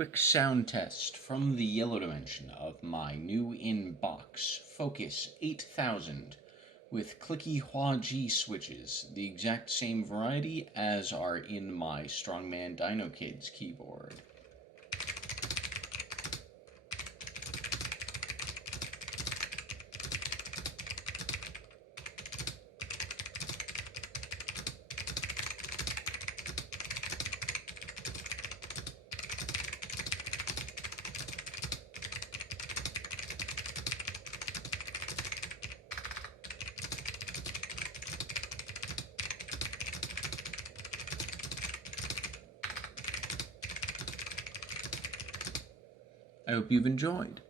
quick sound test from the yellow dimension of my new in-box Focus 8000 with clicky Hua Jie switches, the exact same variety as are in my Strongman Dino Kids keyboard. I hope you've enjoyed.